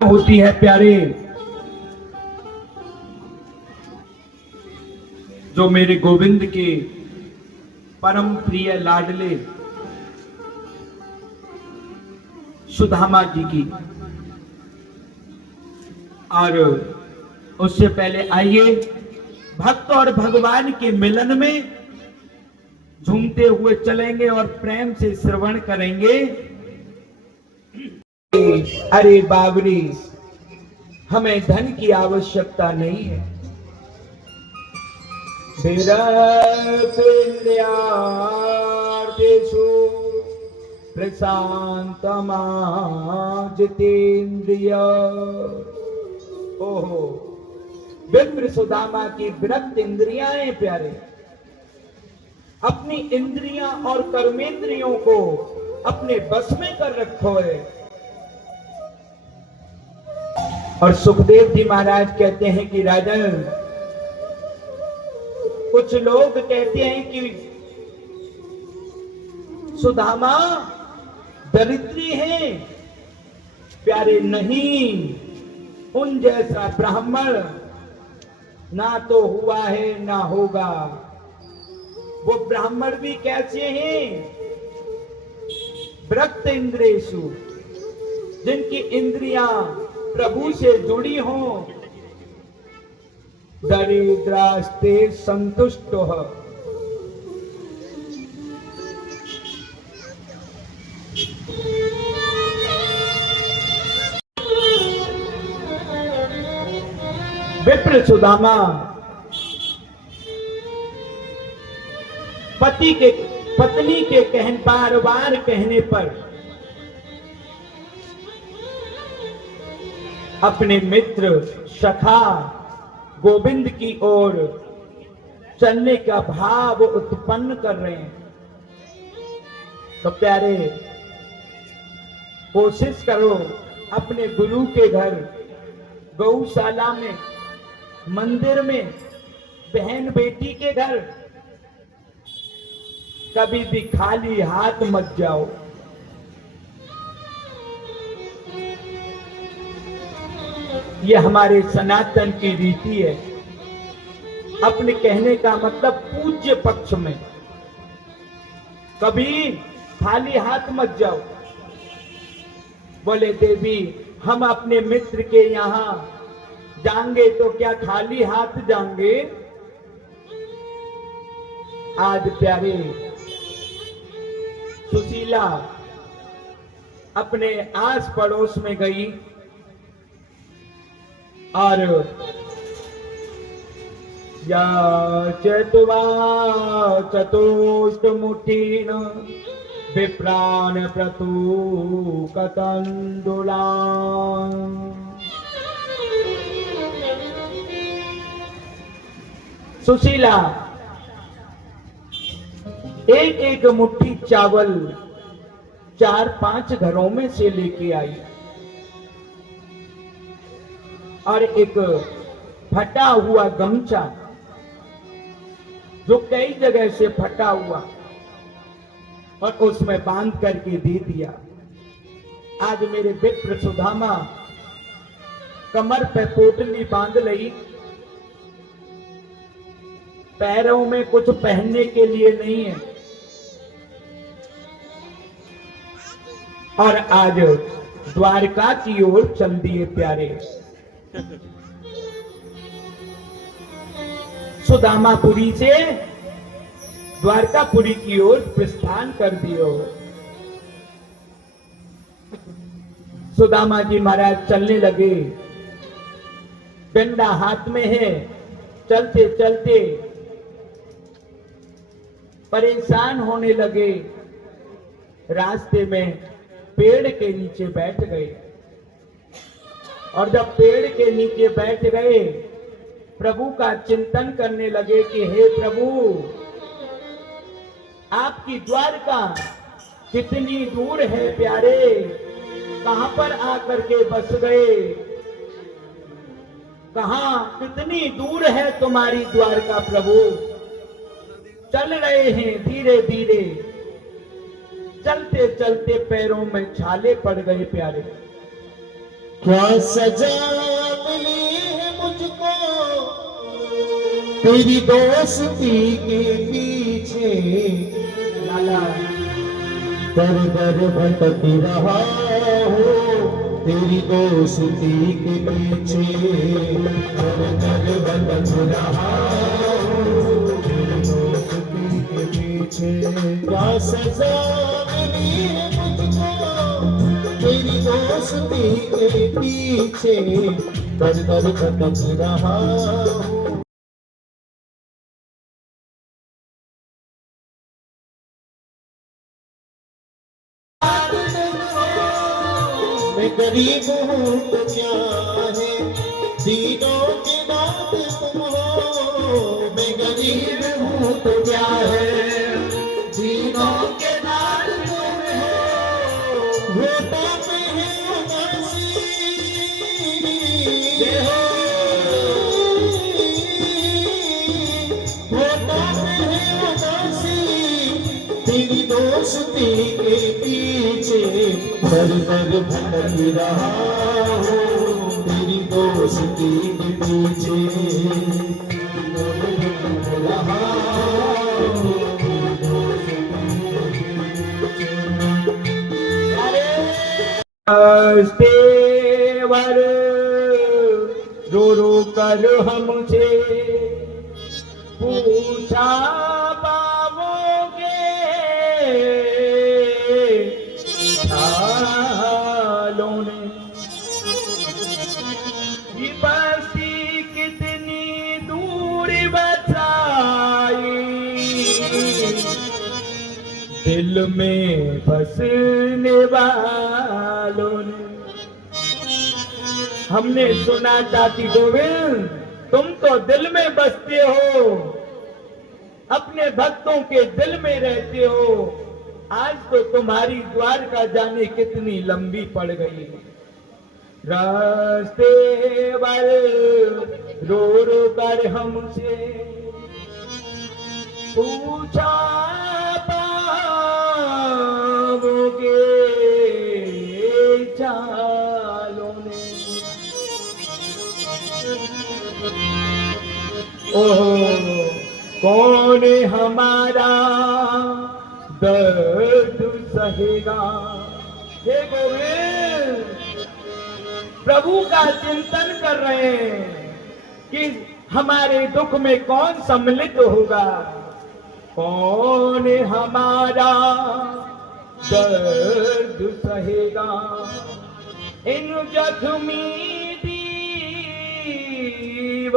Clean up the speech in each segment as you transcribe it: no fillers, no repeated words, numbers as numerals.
होती है प्यारे, जो मेरे गोविंद के परम प्रिय लाडले सुदामा जी की। और उससे पहले आइए भक्त और भगवान के मिलन में झूमते हुए चलेंगे और प्रेम से श्रवण करेंगे। अरे बाबरी, हमें धन की आवश्यकता नहीं है। प्रशांतमाजितेन्द्रिय। ओहो, विप्र सुदामा की विरक्त इंद्रियां हैं प्यारे। अपनी इंद्रियां और कर्मेंद्रियों को अपने बस में कर रखो है। और सुखदेव जी महाराज कहते हैं कि राजन, कुछ लोग कहते हैं कि सुदामा दरिद्री है। प्यारे नहीं, उन जैसा ब्राह्मण ना तो हुआ है ना होगा। वो ब्राह्मण भी कैसे हैं? विरक्त इंद्रियेषु, जिनकी इंद्रियां प्रभु से जुड़ी हों। दरिद्रास्ते संतुष्टो। विप्र सुदामा पत्नी के बार बार कहने पर अपने मित्र सखा गोविंद की ओर चलने का भाव उत्पन्न कर रहे हैं। तो प्यारे, कोशिश करो अपने गुरु के घर, गौशाला में, मंदिर में, बहन बेटी के घर कभी भी खाली हाथ मत जाओ। ये हमारे सनातन की रीति है। अपने कहने का मतलब पूज्य पक्ष में कभी खाली हाथ मत जाओ। बोले देवी, हम अपने मित्र के यहां जाएंगे तो क्या खाली हाथ जाएंगे? आज प्यारे, सुशीला अपने आस पड़ोस में गई और या चतुवा चतुष्ट मुठीन विप्राण प्रतु कतंडुला। सुशीला एक एक मुट्ठी चावल 4-5 घरों में से लेके आई और एक फटा हुआ गमछा, जो कई जगह से फटा हुआ, और उसमें बांध करके दे दिया। आज मेरे विप्र सुदामा कमर पे पोटली बांध ली, पैरों में कुछ पहनने के लिए नहीं है, और आज द्वारका की ओर चल दिए प्यारे। सुदामापुरी से द्वारकापुरी की ओर प्रस्थान कर दियो। सुदामा जी महाराज चलने लगे, डंडा हाथ में है। चलते चलते परेशान होने लगे। रास्ते में पेड़ के नीचे बैठ गए, और जब पेड़ के नीचे बैठ गए, प्रभु का चिंतन करने लगे कि हे प्रभु, आपकी द्वारका कितनी दूर है प्यारे, कहां पर आकर के बस गए, कहां कितनी दूर है तुम्हारी द्वारका प्रभु। चल रहे हैं धीरे धीरे, चलते चलते पैरों में छाले पड़ गए प्यारे। क्या सजा मिली है मुझको तेरी दोस्ती के पीछे, लाला दर दर भटक रहा हूँ तेरी दोस्ती के पीछे, दर दर भटक रहा हूँ तेरी दोस्ती के पीछे। क्या सजा मिली है मुझको तेरी दोस्ती के पीछे, दर दर भटक रहा हूँ। मैं गरीब हूँ तो क्या है, दीनों के नाथ तुम हो। मैं गरीब हूँ तो क्या है, दीनों के नाथ तुम हो। होठों पे है उदासी, होठों पे है उदासी तेरी दोस्ती के पीछे, दर दर भटक रहा हूँ तेरी दोस्ती के पीछे, दर दर भटक रहा हूँ तेरी दोस्ती के पीछे। देवर रो रो कर हमसे पूछा पाओगे सालों ने ये बस्ती कितनी दूर बसाई, दिल में बसने वालों ने। हमने सुना जाति गोविंद तुम तो दिल में बसते हो, अपने भक्तों के दिल में रहते हो। आज तो तुम्हारी द्वारका जाने कितनी लंबी पड़ गई। रास्ते वाले रो रो कर हमसे पूछा पाओगे चालों ने। ओह कौन हमारा दर्द सहेगा। हे गोविंद प्रभु का चिंतन कर रहे हैं कि हमारे दुख में कौन सम्मिलित होगा, कौन हमारा दर्द सहेगा। इन जख्मी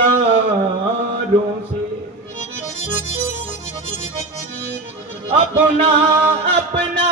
दीवारों से अपना अपना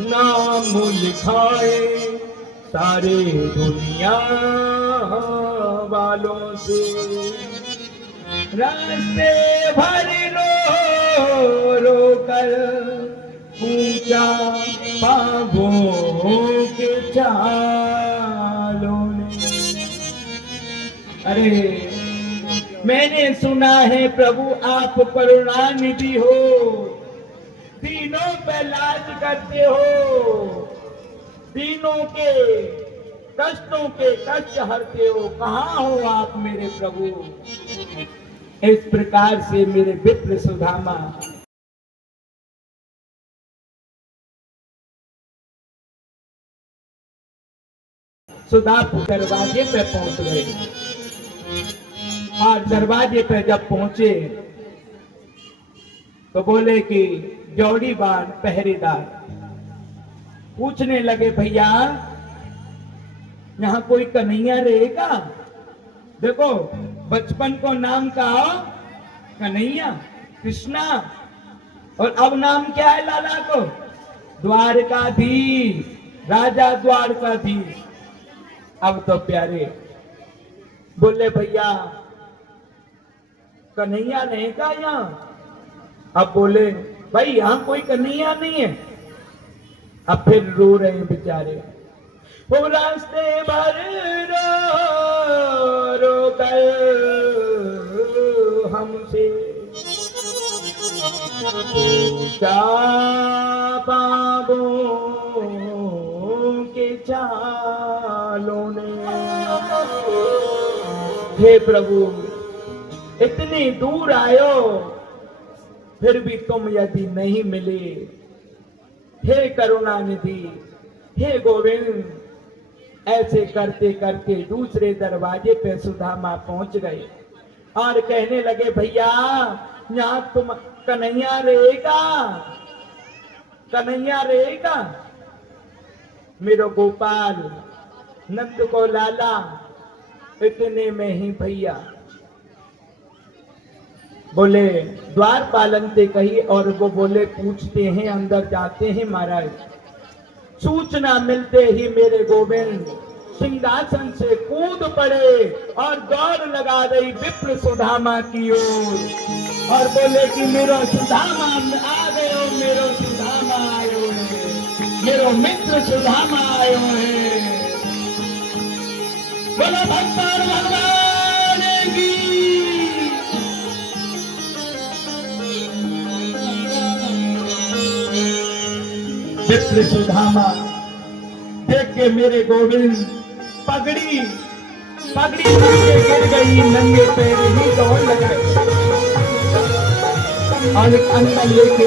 नाम लिखाए सारे दुनिया वालों से। रास्ते भर रो रो कर पूछा पापों के चालों ने। अरे मैंने सुना है प्रभु आप करुणानिधि हो, दीनों पे लाज करते हो, दीनों के कष्टों के कष्ट हरते हो। कहाँ हो आप मेरे प्रभु। इस प्रकार से मेरे विप्र सुदामा सुदापुर दरवाजे पे पहुंच गए और दरवाजे पे जब पहुंचे तो बोले कि जौड़ीबार पहरेदार पूछने लगे भैया यहाँ कोई कन्हैया रहेगा। देखो बचपन को नाम कहा कन्हैया कृष्णा और अब नाम क्या है लाला को द्वारकाधीश राजा द्वारकाधीश। अब तो प्यारे बोले भैया कन्हैया नहीं का यहाँ। अब बोले भाई यहाँ कोई कन्हैया नहीं है। अब फिर रो रहे हैं बेचारे। वो रास्ते भर रो रो कर हमसे पूछा पापों के चालों वालों ने। हे प्रभु, इतनी दूर आयो फिर भी तुम यदि नहीं मिले, हे करुणा निधि, हे गोविंद, ऐसे करते करते दूसरे दरवाजे पे सुदामा पहुंच गए और कहने लगे, भैया यहां तुम कन्हैया रहेगा, कन्हैया रहेगा, मेरो गोपाल नंद को लाला। इतने में ही भैया बोले, द्वार पालन से कही, और वो बोले, पूछते हैं, अंदर जाते हैं महाराज। सूचना मिलते ही मेरे गोविंद सिंहासन से कूद पड़े और दौड़ लगा रही विप्र सुदामा की ओर और बोले कि मेरो सुदामा आ गयो, मेरो सुदामा आयो है, मेरो मित्र सुदामा आयो है। बोलो भगवान भगवान की। विप्र सुदामा देख के मेरे गोविंद पगड़ी नीचे गिर गई, नंगे पैर ही दौड़ लगाए और अंदर लेके